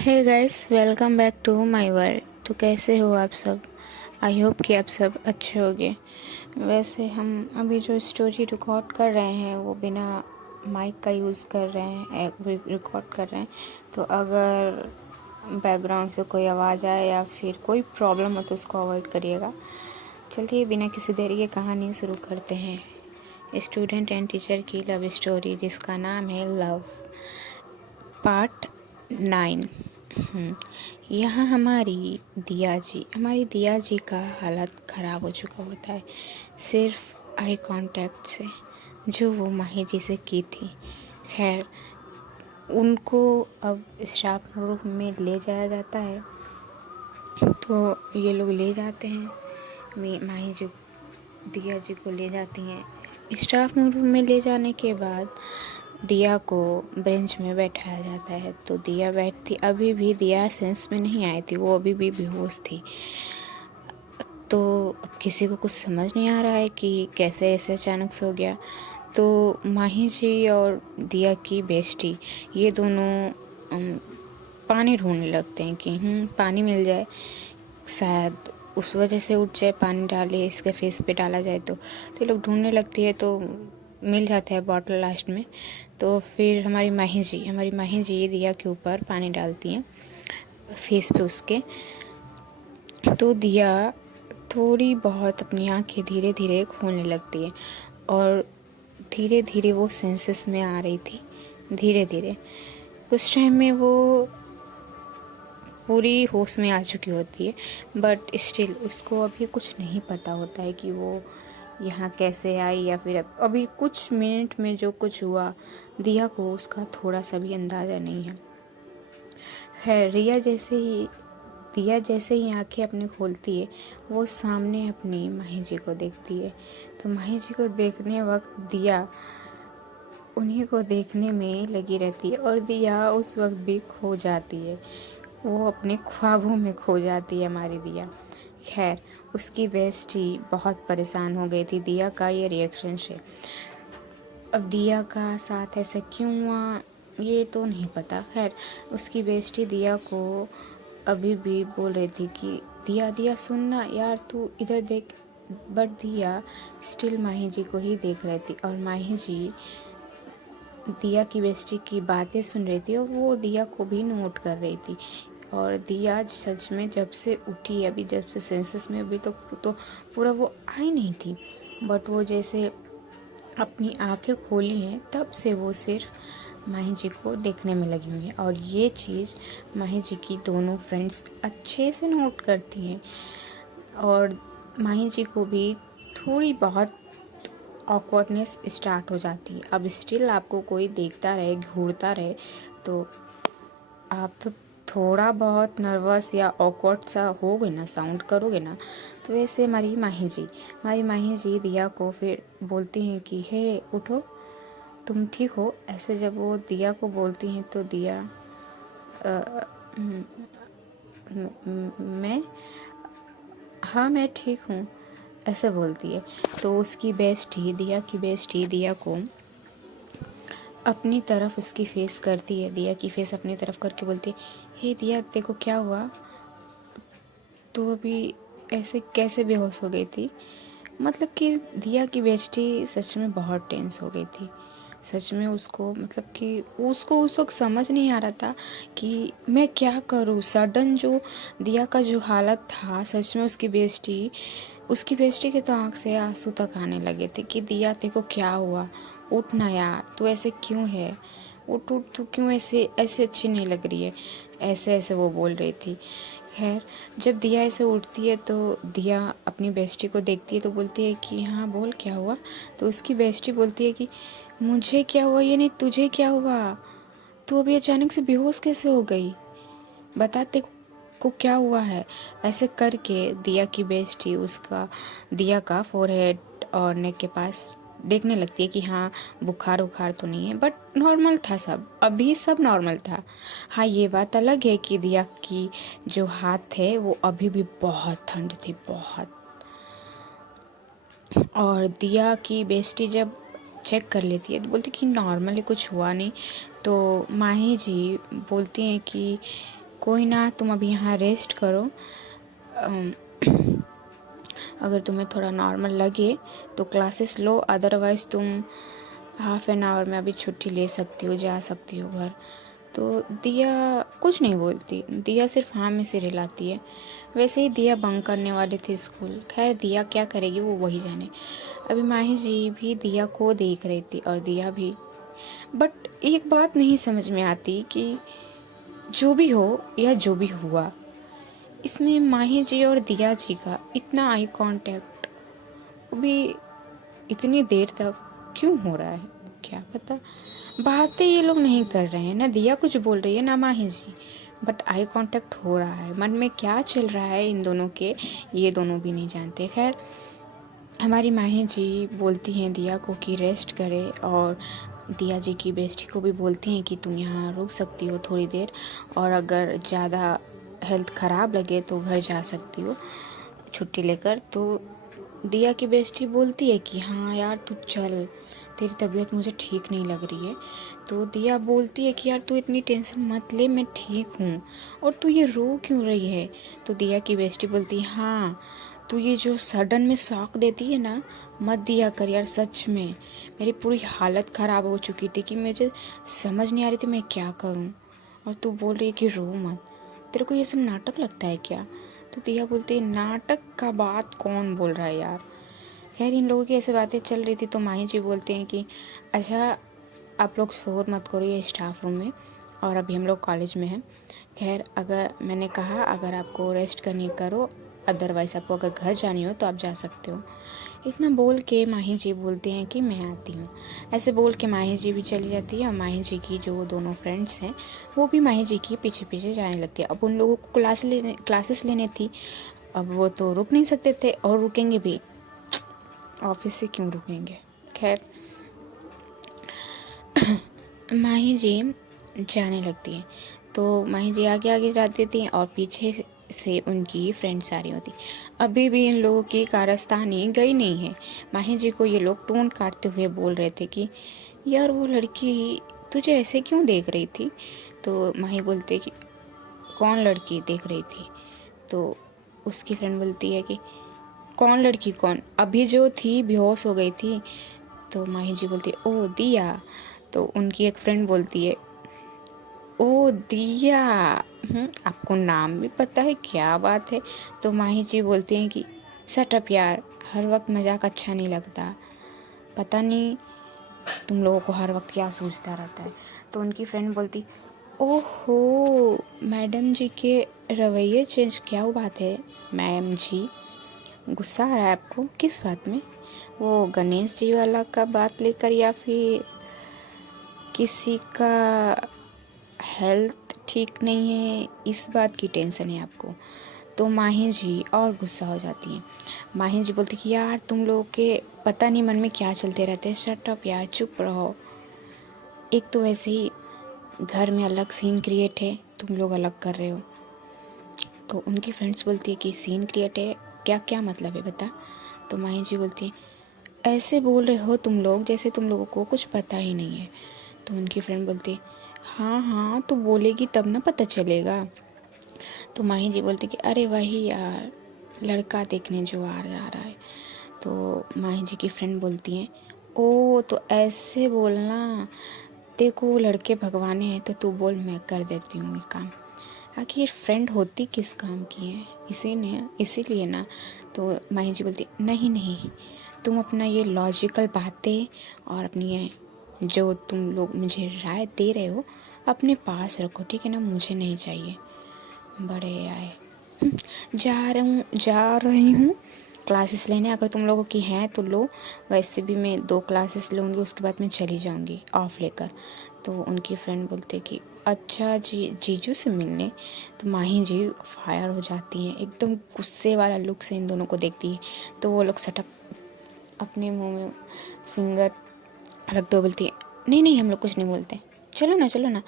Hey guys, welcome back to my world. तो कैसे हो आप सब? आई होप कि आप सब अच्छे होंगे। वैसे हम अभी जो स्टोरी रिकॉर्ड कर रहे हैं वो बिना माइक का यूज़ कर रहे हैं, रिकॉर्ड कर रहे हैं। तो अगर बैकग्राउंड से कोई आवाज़ आए या फिर कोई प्रॉब्लम हो तो उसको अवॉइड करिएगा। चलिए बिना किसी देरी के कहानी शुरू करते हैं। स्टूडेंट एंड टीचर की लव स्टोरी, जिसका नाम है लव, पार्ट 9। यहाँ हमारी दिया जी का हालत ख़राब हो चुका होता है, सिर्फ आई कांटेक्ट से जो वो माही जी से की थी। खैर, उनको अब स्टाफ रूम में ले जाया जाता है। तो ये लोग ले जाते हैं, माही जी दिया जी को ले जाती हैं। स्टाफ रूम में ले जाने के बाद दिया को बेंच में बैठाया जाता है। तो दिया बैठती, अभी भी दिया सेंस में नहीं आई थी, वो अभी भी बेहोश थी। तो अब किसी को कुछ समझ नहीं आ रहा है कि कैसे ऐसे अचानक से हो गया। तो माही जी और दिया की बेस्टी, ये दोनों पानी ढूंढने लगते हैं कि पानी मिल जाए, शायद उस वजह से उठ जाए, पानी डाले इसके फेस पे डाला जाए। तो ये लोग ढूंढने लगती है, तो मिल जाता है बॉटल लास्ट में। तो फिर हमारी माही जी दिया के ऊपर पानी डालती हैं फेस पे उसके। तो दिया थोड़ी बहुत अपनी आँखें धीरे धीरे खोलने लगती है और धीरे धीरे वो सेंसेस में आ रही थी। धीरे धीरे कुछ टाइम में वो पूरी होश में आ चुकी होती है, बट स्टिल उसको अभी कुछ नहीं पता होता है कि वो यहाँ कैसे आई, या फिर अभी कुछ मिनट में जो कुछ हुआ दिया को उसका थोड़ा सा भी अंदाज़ा नहीं है। खैर, दिया जैसे ही आंखें अपनी खोलती है, वो सामने अपनी माही जी को देखती है। तो माही जी को देखने वक्त दिया उन्हीं को देखने में लगी रहती है और दिया उस वक्त भी खो जाती है, वो अपने ख्वाबों में खो जाती है हमारी दिया। खैर, उसकी बेस्टी बहुत परेशान हो गई थी दिया का ये रिएक्शन से। अब दिया का साथ ऐसा क्यों हुआ ये तो नहीं पता। खैर, उसकी बेस्टी दिया को अभी भी बोल रही थी कि दिया दिया सुनना यार, तू इधर देख। बट दिया स्टिल माही जी को ही देख रही थी और माही जी दिया की बेस्टी की बातें सुन रही थी और वो दिया को भी नोट कर रही थी। और दिया सच में जब से उठी, अभी जब से सेंसेस में, अभी तो पूरा वो आई नहीं थी, बट वो जैसे अपनी आंखें खोली हैं तब से वो सिर्फ माही जी को देखने में लगी हुई है। और ये चीज़ माही जी की दोनों फ्रेंड्स अच्छे से नोट करती हैं और माही जी को भी थोड़ी बहुत ऑकवर्डनेस स्टार्ट हो जाती है। अब स्टिल आपको कोई देखता रहे, घूरता रहे, तो आप तो थोड़ा बहुत नर्वस या ऑकवर्ड सा होगे ना, साउंड करोगे ना। तो वैसे हमारी माही जी दिया को फिर बोलती हैं कि हे उठो, तुम ठीक हो। ऐसे जब वो दिया को बोलती हैं तो दिया मैं हाँ मैं ठीक हूँ ऐसे बोलती है। तो उसकी बेस्टी, दिया को अपनी तरफ उसकी फेस करती है, दिया की फेस अपनी तरफ करके बोलती है, हे दिया देखो क्या हुआ, तो अभी ऐसे कैसे बेहोश हो गई थी। मतलब कि दिया की बेस्टी सच में बहुत टेंस हो गई थी। सच में उसको, मतलब कि उसको उस वक्त समझ नहीं आ रहा था कि मैं क्या करूँ। सडन जो दिया का जो हालत था, सच में उसकी बेस्टी के तो आँख से आंसू तक आने लगे थे कि दिया तेको क्या हुआ, उठ ना यार, तू ऐसे क्यों है, उठ उठ, तू क्यों ऐसे ऐसे अच्छी नहीं लग रही है, ऐसे ऐसे वो बोल रही थी। खैर, जब दिया ऐसे उठती है तो दिया अपनी बेस्टी को देखती है तो बोलती है कि हाँ बोल क्या हुआ। तो उसकी बेस्टी बोलती है कि मुझे क्या हुआ ये नहीं, तुझे क्या हुआ, तू अभी अचानक से बेहोश कैसे हो गई, बताते को क्या हुआ है। ऐसे करके दिया की बेस्टी दिया का फोरहेड और नेक के पास देखने लगती है कि हाँ बुखार उखार तो नहीं है, बट नॉर्मल था सब, अभी सब नॉर्मल था। हाँ, ये बात अलग है कि दिया की जो हाथ थे वो अभी भी बहुत ठंड थी, बहुत। और दिया की बेस्टी जब चेक कर लेती है तो बोलती कि नॉर्मली कुछ हुआ नहीं। तो माही जी बोलती हैं कि कोई ना, तुम अभी यहाँ रेस्ट करो। अम, अगर तुम्हें थोड़ा नॉर्मल लगे तो क्लासेस लो, अदरवाइज़ तुम ½ आवर में अभी छुट्टी ले सकती हो, जा सकती हो घर। तो दिया कुछ नहीं बोलती, दिया सिर्फ हाँ में सिर हिलाती है। वैसे ही दिया बंक करने वाली थी स्कूल। खैर दिया क्या करेगी वो वही जाने। अभी माही जी भी दिया को देख रही थी और दिया भी। बट एक बात नहीं समझ में आती कि जो भी हो या जो भी हुआ, इसमें माही जी और दिया जी का इतना आई कांटेक्ट भी इतनी देर तक क्यों हो रहा है, क्या पता। बातें ये लोग नहीं कर रहे हैं, ना दिया कुछ बोल रही है ना माही जी, बट आई कांटेक्ट हो रहा है। मन में क्या चल रहा है इन दोनों के, ये दोनों भी नहीं जानते। खैर हमारी माही जी बोलती हैं दिया को कि रेस्ट करे, और दिया जी की बेस्टी को भी बोलती हैं कि तुम यहाँ रुक सकती हो थोड़ी देर, और अगर ज़्यादा हेल्थ ख़राब लगे तो घर जा सकती हो छुट्टी लेकर। तो दिया की बेस्टी बोलती है कि हाँ यार तू चल, तेरी तबीयत मुझे ठीक नहीं लग रही है। तो दिया बोलती है कि यार तू इतनी टेंशन मत ले, मैं ठीक हूँ, और तू ये रो क्यों रही है। तो दिया की बेस्टी बोलती है हाँ, तू ये जो सडन में शॉक देती है ना, मत दिया कर यार। सच में मेरी पूरी हालत ख़राब हो चुकी थी कि मुझे समझ नहीं आ रही थी मैं क्या करूँ, और तू बोल रही है कि रो मत। तेरे को ये सब नाटक लगता है क्या। तो दिया बोलती है नाटक का बात कौन बोल रहा है यार। खैर इन लोगों की ऐसे बातें चल रही थी तो माही जी बोलते हैं कि अच्छा आप लोग शोर मत करो ये स्टाफ रूम में, और अभी हम लोग कॉलेज में हैं। खैर अगर मैंने कहा अगर आपको रेस्ट करनी करो, अदरवाइज़ आपको अगर घर जानी हो तो आप जा सकते हो। इतना बोल के माही जी बोलते हैं कि मैं आती हूँ। ऐसे बोल के माही जी भी चली जाती है, और माही जी की जो दोनों फ्रेंड्स हैं वो भी माही जी की पीछे पीछे जाने लगती है। अब उन लोगों को क्लासेस लेने थी, अब वो तो रुक नहीं सकते थे, और रुकेंगे भी ऑफिस से क्यों रुकेंगे। खैर माही जी जाने लगती हैं, तो माही जी आगे आगे जाती थी और पीछे से उनकी फ्रेंड्स आ रही होती। अभी भी इन लोगों की कारस्तानी गई नहीं है। माही जी को ये लोग टोन काटते हुए बोल रहे थे कि यार वो लड़की तुझे ऐसे क्यों देख रही थी। तो माही बोलते कि कौन लड़की देख रही थी। तो उसकी फ्रेंड बोलती है कि कौन लड़की कौन, अभी जो थी बेहोश हो गई थी। तो माही जी बोलती है ओ दिया। तो उनकी एक फ्रेंड बोलती है ओ दिया, आपको नाम भी पता है, क्या बात है। तो माही जी बोलती हैं कि शट अप यार, हर वक्त मजाक अच्छा नहीं लगता, पता नहीं तुम लोगों को हर वक्त क्या सूझता रहता है। तो उनकी फ्रेंड बोलती ओहो मैडम जी के रवैये चेंज, क्या वो बात है मैम जी, गुस्सा आ रहा है आपको किस बात में, वो गणेश जी वाला का बात लेकर या फिर किसी का हेल्थ ठीक नहीं है इस बात की टेंशन है आपको। तो माही जी और गुस्सा हो जाती हैं। माही जी बोलती कि यार तुम लोगों के पता नहीं मन में क्या चलते रहते हैं, शट अप यार चुप रहो। एक तो वैसे ही घर में अलग सीन क्रिएट है, तुम लोग अलग कर रहे हो। तो उनकी फ्रेंड्स बोलती है कि सीन क्रिएट है, क्या क्या मतलब है बता। तो माही जी बोलती है ऐसे बोल रहे हो तुम लोग जैसे तुम लोगों को कुछ पता ही नहीं है। तो उनकी फ्रेंड बोलती है हाँ हाँ तो बोलेगी तब ना पता चलेगा। तो माही जी बोलती कि अरे वही यार लड़का देखने जो आ जा रहा है। तो माही जी की फ्रेंड बोलती हैं ओ तो ऐसे बोलना, देखो लड़के भगवाने हैं तो तू बोल मैं कर देती हूँ ये काम। आखिर फ्रेंड होती किस काम की है, इसीलिए ना। तो माही जी बोलती नहीं नहीं, तुम अपना ये लॉजिकल बातें और अपनी ये जो तुम लोग मुझे राय दे रहे हो अपने पास रखो, ठीक है ना, मुझे नहीं चाहिए। बड़े आए जा रही हूँ क्लासेस लेने, अगर तुम लोगों की हैं तो लो, वैसे भी मैं 2 क्लासेस लूँगी उसके बाद मैं चली जाऊँगी ऑफ लेकर। तो उनकी फ्रेंड बोलते कि अच्छा जी जीजू से मिलने। तो माही जी फायर हो जाती हैं, एकदम गुस्से वाला लुक से इन दोनों को देखती है। तो वो लोग सटक अपने मुंह में फिंगर रख दो, बोलती है नहीं नहीं हम लोग कुछ नहीं बोलते, चलो ना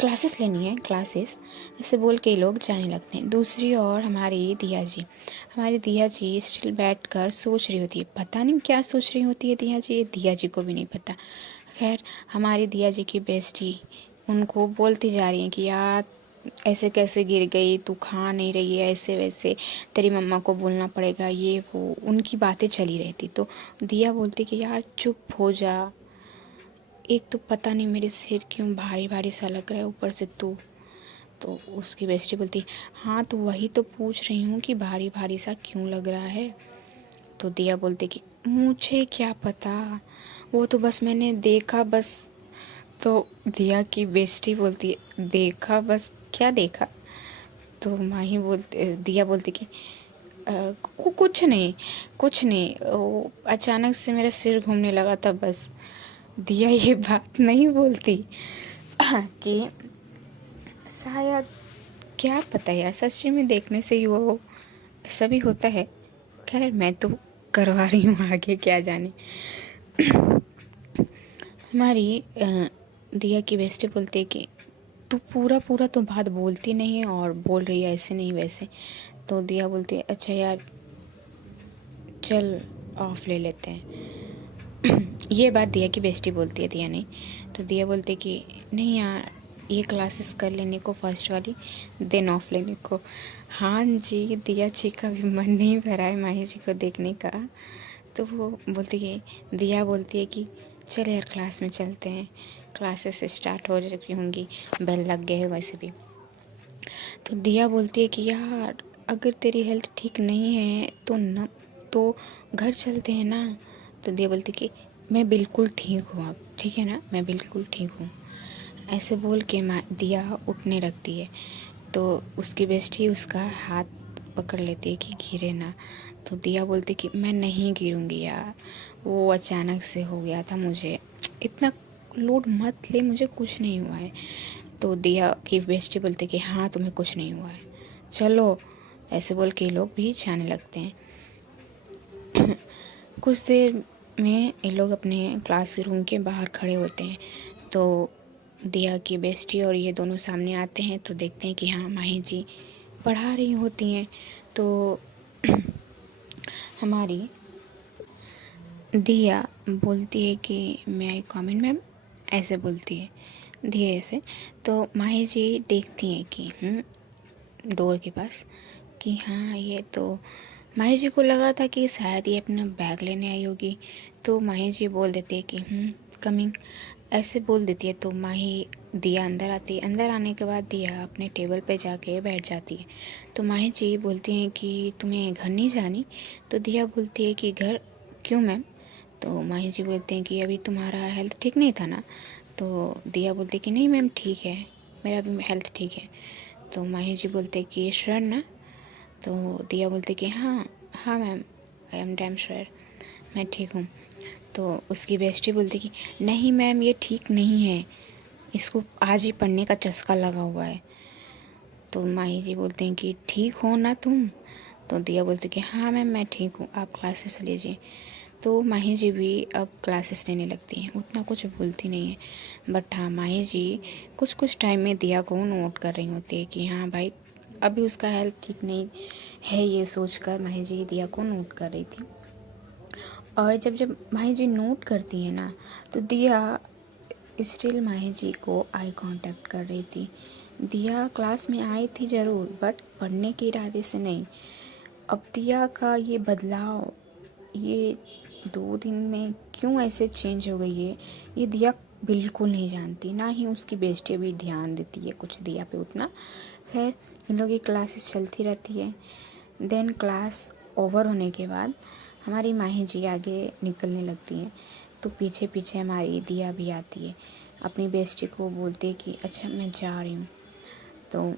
क्लासेस लेनी है क्लासेस। ऐसे बोल के लोग जाने लगते हैं। दूसरी ओर हमारी दिया जी स्टिल बैठ कर सोच रही होती है, पता नहीं क्या सोच रही होती है दिया जी को भी नहीं पता। खैर हमारी दिया जी की बेस्टी उनको बोलती जा रही हैं कि यार ऐसे कैसे गिर गई, तू खा नहीं रही है, ऐसे वैसे, तेरी मम्मा को बोलना पड़ेगा, ये वो उनकी बातें चली रहती। तो दिया बोलती कि यार चुप हो जा, एक तो पता नहीं मेरे सिर क्यों भारी भारी सा लग रहा है, ऊपर से तू। तो उसकी बेस्टी बोलती हाँ तो वही तो पूछ रही हूँ कि भारी भारी सा क्यों लग रहा है। तो दिया बोलती कि मुझे क्या पता, वो तो बस मैंने देखा बस। तो दिया की बेस्टी बोलती है देखा बस, क्या देखा? तो माही बोलते दिया बोलती कि कुछ नहीं, कुछ नहीं, वो अचानक से मेरा सिर घूमने लगा था बस। दिया ये बात नहीं बोलती कि शायद, क्या पता यार, सच्ची में देखने से ही वो ऐसा भी होता है। खैर मैं तो करवा रही हूँ, आगे क्या जाने। हमारी दिया की बेस्टी बोलती है कि तू पूरा पूरा तो बात बोलती नहीं है और बोल रही है ऐसे नहीं वैसे। तो दिया बोलती है अच्छा यार चल ऑफ ले लेते हैं। ये बात दिया की बेस्टी बोलती है, दिया नहीं। तो दिया बोलती है कि नहीं यार, ये क्लासेस कर लेने को फर्स्ट वाली, देन ऑफ लेने को। हाँ जी, दिया जी का भी मन नहीं भरा है माही जी को देखने का। तो वो बोलती है, दिया बोलती है कि चल यार क्लास में चलते हैं, क्लासेस स्टार्ट हो चुकी होंगी, बेल लग गए है वैसे भी। तो दिया बोलती है कि यार अगर तेरी हेल्थ ठीक नहीं है तो न, तो घर चलते हैं ना। तो दिया बोलती कि मैं बिल्कुल ठीक हूँ, अब ठीक है ना, मैं बिल्कुल ठीक हूँ। ऐसे बोल के दिया उठने लगती है। तो उसकी बेस्टी उसका हाथ पकड़ लेती है कि गिरे ना। तो दिया बोलती कि मैं नहीं गिरूंगी यार, वो अचानक से हो गया था, मुझे इतना लोड मत ले, मुझे कुछ नहीं हुआ है। तो दिया की बेस्टी बोलती कि हाँ तुम्हें कुछ नहीं हुआ है, चलो। ऐसे बोल के लोग भी जाने लगते हैं। कुछ देर में ये लोग अपने क्लासरूम के बाहर खड़े होते हैं। तो दिया की बेस्टी और ये दोनों सामने आते हैं तो देखते हैं कि हाँ माही जी पढ़ा रही होती हैं। तो हमारी दिया बोलती है कि मैं आई कमेंट मैम, ऐसे बोलती है धीरे से। तो माही जी देखती हैं कि डोर के पास कि हाँ ये तो, माही जी को लगा था कि शायद ये अपना बैग लेने आई होगी। तो माही जी बोल देती है कि कमिंग, ऐसे बोल देती है। तो माही दिया अंदर आती है, अंदर आने के बाद दिया अपने टेबल पे जाके बैठ जाती है। तो माही जी बोलती हैं कि तुम्हें घर नहीं जानी? तो दिया बोलती है कि घर क्यों मैम? तो माही जी बोलते हैं कि अभी तुम्हारा हेल्थ ठीक नहीं था ना? तो दिया बोलती है कि नहीं मैम ठीक है, मेरा भी हेल्थ ठीक है। तो माही जी बोलते हैं कि ये श्योर ना? तो दिया बोलते कि हाँ हाँ ma'am, I am damn sure, मैं ठीक हूँ। तो उसकी बेस्टी बोलती कि नहीं मैम ये ठीक नहीं है, इसको आज ही पढ़ने का चस्का लगा हुआ है। तो माही जी बोलते हैं कि ठीक हो ना तुम? तो दिया बोलते कि हाँ मैम मैं ठीक हूँ, आप क्लासेस लीजिए। तो माही जी भी अब क्लासेस लेने लगती हैं, उतना कुछ बोलती नहीं है। बट हाँ माही जी कुछ कुछ टाइम में दिया को नोट कर रही होती है कि हाँ भाई अभी उसका हेल्थ ठीक नहीं है, ये सोचकर माही जी दिया को नोट कर रही थी। और जब जब माही जी नोट करती है ना, तो दिया स्टिल माही जी को आई कांटेक्ट कर रही थी। दिया क्लास में आई थी ज़रूर, बट पढ़ने के इरादे से नहीं। अब दिया का ये बदलाव, ये 2 दिन में क्यों ऐसे चेंज हो गई है, ये दिया बिल्कुल नहीं जानती, ना ही उसकी बेस्टी भी ध्यान देती है कुछ दिया पे उतना। खैर इन लोग की क्लासेस चलती रहती है। देन क्लास ओवर होने के बाद हमारी माही जी आगे निकलने लगती हैं। तो पीछे पीछे हमारी दिया भी आती है, अपनी बेस्टी को बोलती है कि अच्छा मैं जा रही हूँ। तो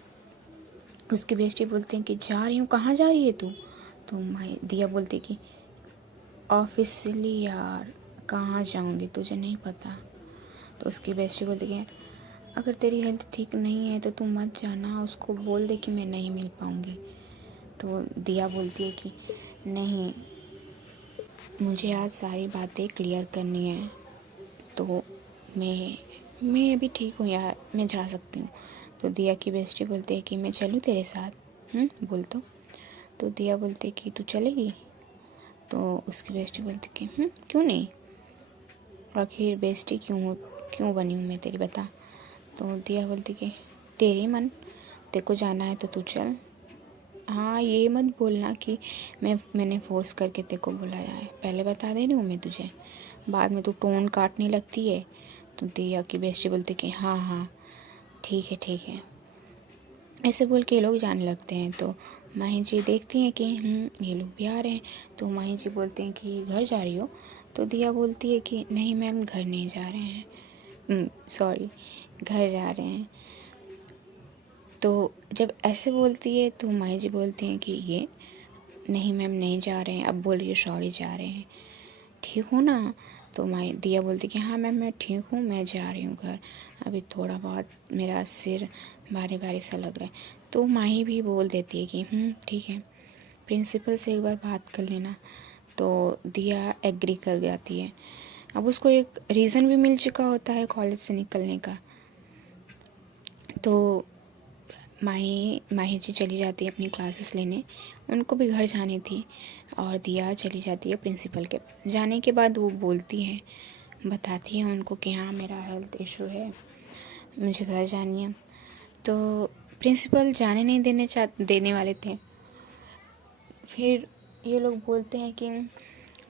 उसकी बेस्टी बोलती है कि जा रही हूँ, कहाँ जा रही है तू? तो माही दिया बोलती कि ऑफिशियली यार, कहाँ जाऊँगी तुझे नहीं पता? तो उसकी बेस्टी बोलती कि यार अगर तेरी हेल्थ ठीक नहीं है तो तू मत जाना, उसको बोल दे कि मैं नहीं मिल पाऊँगी। तो दिया बोलती है कि नहीं, मुझे आज सारी बातें क्लियर करनी है, तो मैं अभी ठीक हूँ यार, मैं जा सकती हूँ। तो दिया की बेस्टी बोलती है कि मैं चलूँ तेरे साथ? बोल तो दिया बोलती है कि तू चलेगी? तो उसकी बेस्टी बोलती कि क्यों नहीं, आखिर बेस्टी क्यों बनी हूँ मैं तेरी, बता। तो दिया बोलती कि तेरी मन। तेरे को जाना है तो तू चल। हाँ, ये मत बोलना कि मैंने फ़ोर्स करके तेरे को बुलाया है, पहले बता दे रही हूँ मैं तुझे। बाद में तू टोन काटने लगती है तो दिया की बेस्टी बोलती कि हाँ हाँ ठीक है ठीक है, ऐसे बोल के ये लोग जाने लगते हैं। तो माही जी देखती हैं कि ये लोग भी आ रहे हैं। तो माही जी बोलते हैं कि घर जा रही हो? तो दिया बोलती है कि नहीं मैम, घर नहीं जा रहे हैं, सॉरी, घर जा रहे हैं। तो जब ऐसे बोलती है तो माही जी बोलती हैं कि ये नहीं मैम, नहीं जा रहे हैं। अब बोल रही है सॉरी, जा रहे हैं, ठीक हो ना? तो माही दिया बोलती कि हाँ मैम मैं ठीक हूँ, मैं जा रही हूँ घर, अभी थोड़ा बहुत मेरा सिर भारी भारी सा लग रहा है। तो माही भी बोल देती है कि ठीक है, प्रिंसिपल से एक बार बात कर लेना। तो दिया एग्री कर जाती है। अब उसको एक रीज़न भी मिल चुका होता है कॉलेज से निकलने का। तो माही जी चली जाती है अपनी क्लासेस लेने, उनको भी घर जानी थी। और दिया चली जाती है प्रिंसिपल के। जाने के बाद वो बोलती है, बताती है उनको कि हाँ मेरा हेल्थ इशू है, मुझे घर जानी है। तो प्रिंसिपल जाने नहीं देने वाले थे। फिर ये लोग बोलते हैं कि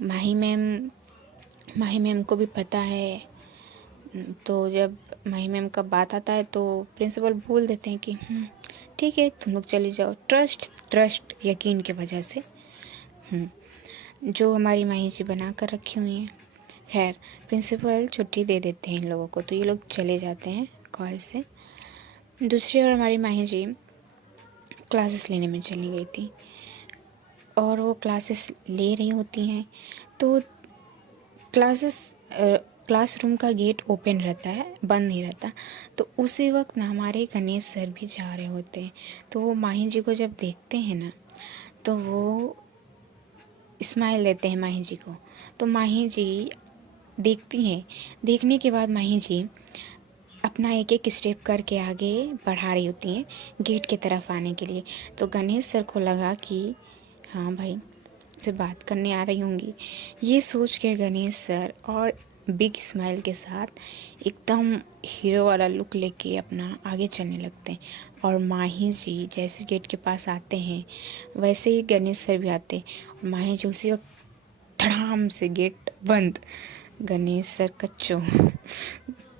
माही मैम को भी पता है। तो जब माही मैम का बात आता है तो प्रिंसिपल बोल देते हैं कि ठीक है तुम लोग चले जाओ, ट्रस्ट यकीन की वजह से जो हमारी माही जी बना कर रखी हुई हैं। खैर प्रिंसिपल छुट्टी दे देते हैं इन लोगों को, तो ये लोग चले जाते हैं कॉलेज से। दूसरी ओर हमारी माही जी क्लासेस लेने में चली गई थी और वो क्लासेस ले रही होती हैं। तो क्लासरूम का गेट ओपन रहता है, बंद नहीं रहता। तो उसी वक्त ना हमारे गणेश सर भी जा रहे होते हैं। तो वो माही जी को जब देखते हैं ना तो वो स्माइल देते हैं माही जी को। तो माही जी देखती हैं, देखने के बाद माही जी अपना एक एक स्टेप करके आगे बढ़ा रही होती हैं गेट की तरफ आने के लिए। तो गणेश सर को लगा कि हाँ भाई से बात करने आ रही होंगी। ये सोच के गणेश सर और बिग स्माइल के साथ एकदम हीरो वाला लुक लेके अपना आगे चलने लगते हैं। और माही जी जैसे गेट के पास आते हैं वैसे ही गणेश सर भी आते हैं। और माही जी उसी वक्त धड़ाम से गेट बंद। गणेश सर का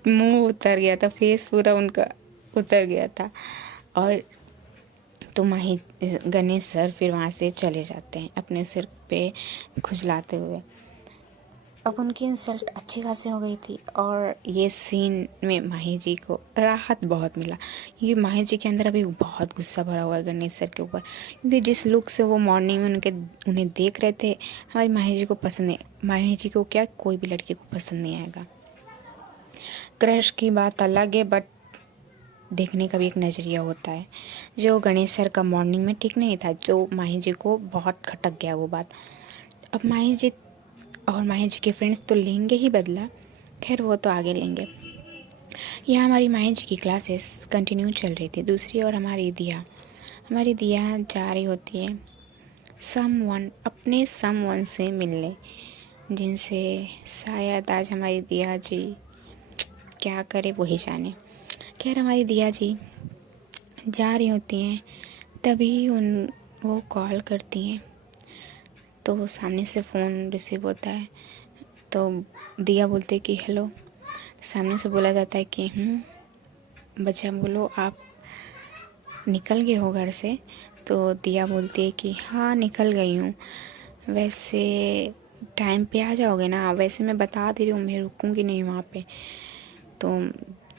मुंह उतर गया था, फेस पूरा उनका उतर गया था। और तो माही गणेश सर फिर वहाँ से चले जाते हैं अपने सिर पे खुजलाते हुए। अब उनकी इंसल्ट अच्छी खासी हो गई थी और ये सीन में माही जी को राहत बहुत मिला। ये माही जी के अंदर अभी बहुत गुस्सा भरा हुआ है गणेश सर के ऊपर, क्योंकि जिस लुक से वो मॉर्निंग में उन्हें देख रहे थे, हमारी माही जी को पसंद नहीं। माही जी को क्या, कोई भी लड़की को पसंद नहीं आएगा। क्रश की बात अलग है, बट देखने का भी एक नज़रिया होता है। जो गणेश सर का मॉर्निंग में ठीक नहीं था, जो माही जी को बहुत खटक गया वो बात। अब माही जी और माही जी के फ्रेंड्स तो लेंगे ही बदला, खैर वो तो आगे लेंगे। यहाँ हमारी माही जी की क्लासेस कंटिन्यू चल रही थी। दूसरी ओर हमारी दिया जा रही होती है अपने समवन से मिलने, जिनसे शायद आज हमारी दिया जी क्या करे वही जाने। खैर हमारी दिया जी जा रही होती हैं, तभी वो कॉल करती हैं। तो सामने से फ़ोन रिसीव होता है। तो दिया बोलते कि हेलो। सामने से बोला जाता है कि बच्चा बोलो आप निकल गए हो घर से? तो दिया बोलती है कि हाँ निकल गई हूँ, वैसे टाइम पे आ जाओगे ना? वैसे मैं बता दे रही हूँ, मैं रुकूँगी नहीं वहाँ पे। तो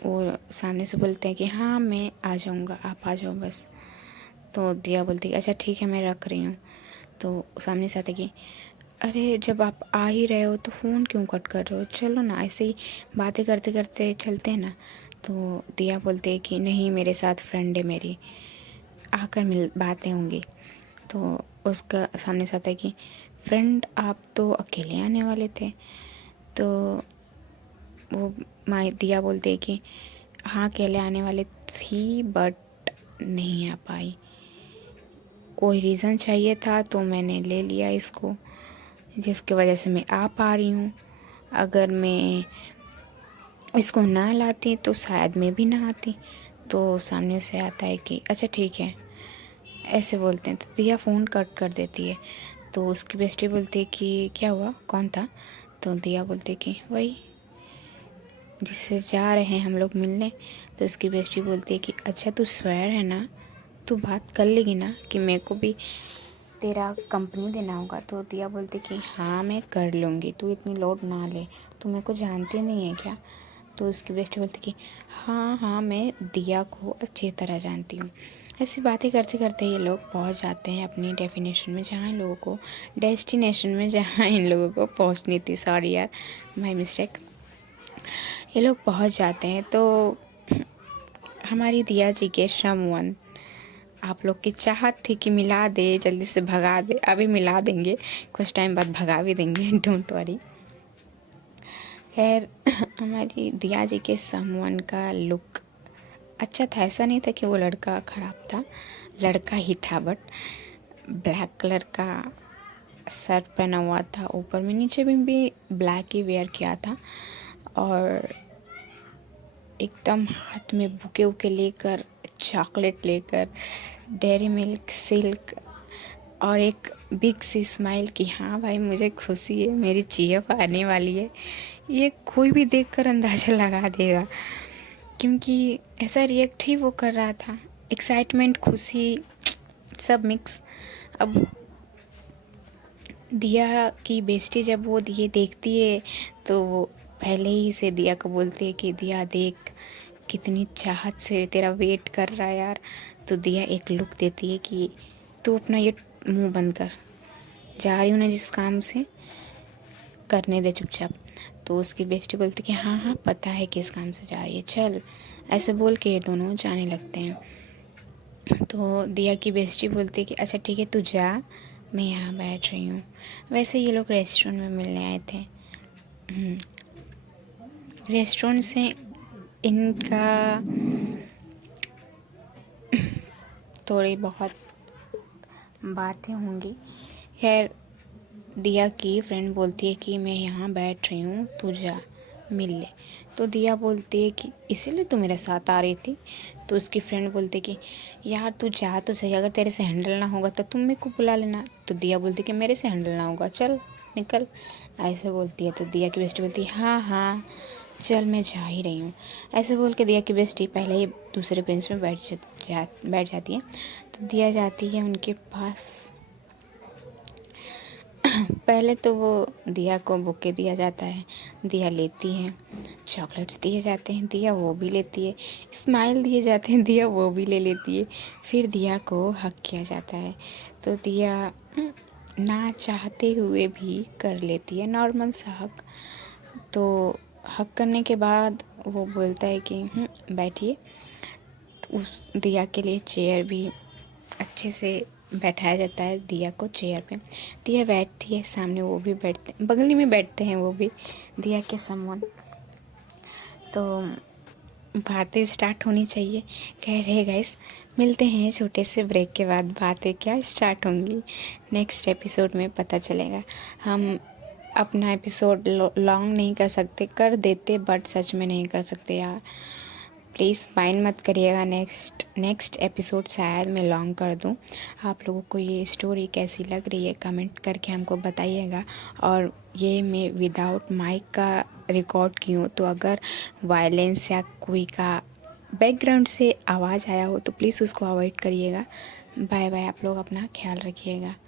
वो सामने से बोलते हैं कि हाँ मैं आ जाऊँगा, आप आ जाओ बस। तो दिया बोलती है अच्छा ठीक है मैं रख रही हूँ। तो सामने से आते कि अरे जब आप आ ही रहे हो तो फ़ोन क्यों कट कर रहे हो, चलो ना ऐसे ही बातें करते करते चलते हैं ना। तो दिया बोलते हैं कि नहीं मेरे साथ फ्रेंड है मेरी, आकर बातें होंगी। तो उसका सामने से आता है कि फ्रेंड आप तो अकेले आने वाले थे। तो वो दिया बोलते हैं कि हाँ अकेले आने वाले थी बट नहीं आ पाई, कोई रीज़न चाहिए था तो मैंने ले लिया इसको, जिसकी वजह से मैं आ पा रही हूँ। अगर मैं इसको ना लाती तो शायद मैं भी ना आती। तो सामने से आता है कि अच्छा ठीक है, ऐसे बोलते हैं। तो दिया फ़ोन कट कर देती है। तो उसकी बेस्टी बोलती है कि क्या हुआ, कौन था? तो दिया बोलती है कि वही जिससे जा रहे हैं हम लोग मिलने। तो उसकी बेस्टी बोलती है कि अच्छा तू स्वैर है ना, तू बात कर लेगी ना कि मेरे को भी तेरा कंपनी देना होगा? तो दिया बोलती कि हाँ मैं कर लूँगी, तू इतनी लोड ना ले, तू मेरे को जानती नहीं है क्या? तो उसकी बेस्टी बोलती कि हाँ हाँ मैं दिया को अच्छी तरह जानती हूँ। ऐसी बातें करते करते ये लोग पहुँच जाते हैं अपनी डेफिनेशन में, जहाँ इन लोगों को डेस्टिनेशन में, जहाँ इन लोगों को पहुँचनी थी। सॉरी यार, माय मिस्टेक। ये लोग पहुँच जाते हैं। तो हमारी दिया जी के समवन, आप लोग की चाहत थी कि मिला दे, जल्दी से भगा दे, अभी मिला देंगे, कुछ टाइम बाद भगा भी देंगे, डोंट वरी। खैर हमारी दिया जी के समवन का लुक अच्छा था, ऐसा नहीं था कि वो लड़का ख़राब था, लड़का ही था, बट ब्लैक कलर का शर्ट पहना हुआ था ऊपर में, नीचे में भी ब्लैक ही वेयर किया था, और एकदम हाथ में बुके उके लेकर, चॉकलेट लेकर, डेयरी मिल्क, सिल्क, और एक बिग सी स्माइल कि हाँ भाई मुझे खुशी है, मेरी जीएफ आने वाली है। ये कोई भी देखकर अंदाज़ा लगा देगा, क्योंकि ऐसा रिएक्ट ही वो कर रहा था, एक्साइटमेंट, खुशी, सब मिक्स। अब दिया की बेस्टी जब वो ये देखती है तो वो पहले ही से दिया को बोलती है कि दिया देख, कितनी चाहत से तेरा वेट कर रहा है यार। तो दिया एक लुक देती है कि तू अपना ये मुंह बंद कर, जा रही हूँ ना जिस काम से, करने दे चुपचाप। तो उसकी बेस्टी बोलती कि हाँ हाँ पता है किस काम से जा रही है, चल। ऐसे बोल के ये दोनों जाने लगते हैं। तो दिया की बेस्टी बोलती कि अच्छा ठीक है तू जा, मैं यहाँ बैठ रही हूँ। वैसे ये लोग रेस्टोरेंट में मिलने आए थे। रेस्टोरेंट से इनका थोड़ी बहुत बातें होंगी। खैर दिया की फ्रेंड बोलती है कि मैं यहाँ बैठ रही हूँ, तू जा मिल ले। तो दिया बोलती है कि इसीलिए तू मेरे साथ आ रही थी? तो उसकी फ्रेंड बोलती है कि यार तू जा तो सही, अगर तेरे से हैंडल ना होगा तो तुम मेरे को बुला लेना। तो दिया बोलती है कि मेरे से हैंडल ना होगा, चल निकल, ऐसे बोलती है। तो दिया की बेस्टी बोलती है हाँ हाँ चल मैं जा ही रही हूँ। ऐसे बोल के दिया की बेस्टी पहले ही दूसरे बेंच में बैठ जाती है। तो दिया जाती है उनके पास। पहले तो वो दिया को बुके दिया जाता है, दिया लेती है, चॉकलेट्स दिए जाते हैं, दिया वो भी लेती है, स्माइल दिए जाते हैं, दिया वो भी ले लेती है। फिर दिया को हक किया जाता है। तो दिया ना चाहते हुए भी कर लेती है नॉर्मल सा हक। तो हक करने के बाद वो बोलता है कि बैठिए। तो उस दिया के लिए चेयर भी अच्छे से बैठाया जाता है, दिया को चेयर पे। दिया बैठती है, सामने वो भी बैठते, बगल में बैठते हैं वो भी, दिया के समवन। तो बातें स्टार्ट होनी चाहिए। कह रहे गाइस, मिलते हैं छोटे से ब्रेक के बाद, बातें क्या स्टार्ट होंगी नेक्स्ट एपिसोड में पता चलेगा। हम अपना एपिसोड लॉन्ग नहीं कर सकते, कर देते बट सच में नहीं कर सकते यार, प्लीज़ माइंड मत करिएगा। नेक्स्ट एपिसोड शायद मैं लॉन्ग कर दूं। आप लोगों को ये स्टोरी कैसी लग रही है कमेंट करके हमको बताइएगा। और ये मैं विदाउट माइक का रिकॉर्ड की हूँ, तो अगर वायलेंस या कोई का बैकग्राउंड से आवाज़ आया हो तो प्लीज़ उसको अवॉइड करिएगा। बाय बाय, आप लोग अपना ख्याल रखिएगा।